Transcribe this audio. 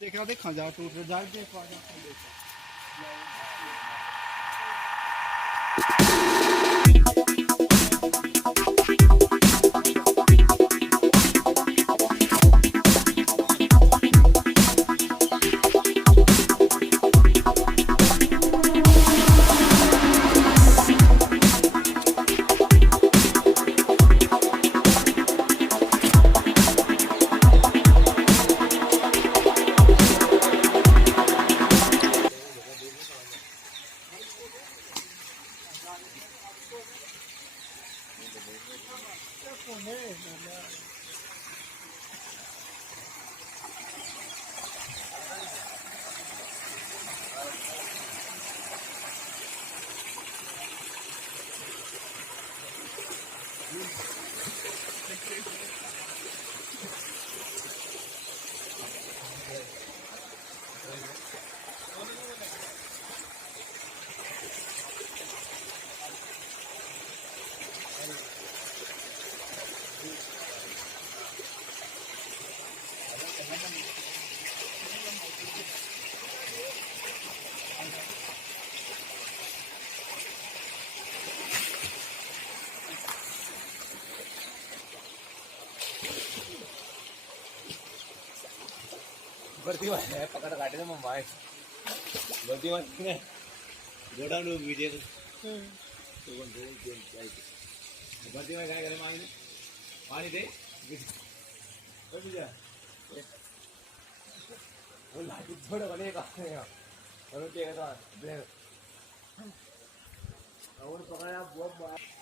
देखा देखा जा टूट जा देखा जा भरती है पकड़ काटे तो मुंबई भरती मत ने गोडा नो वीडियो तो कौन दे भरती में काय करे पानी दे कर दीजिए वो लाइट थोड़ा बने का और क्या कहता है और पकड़ा बहुत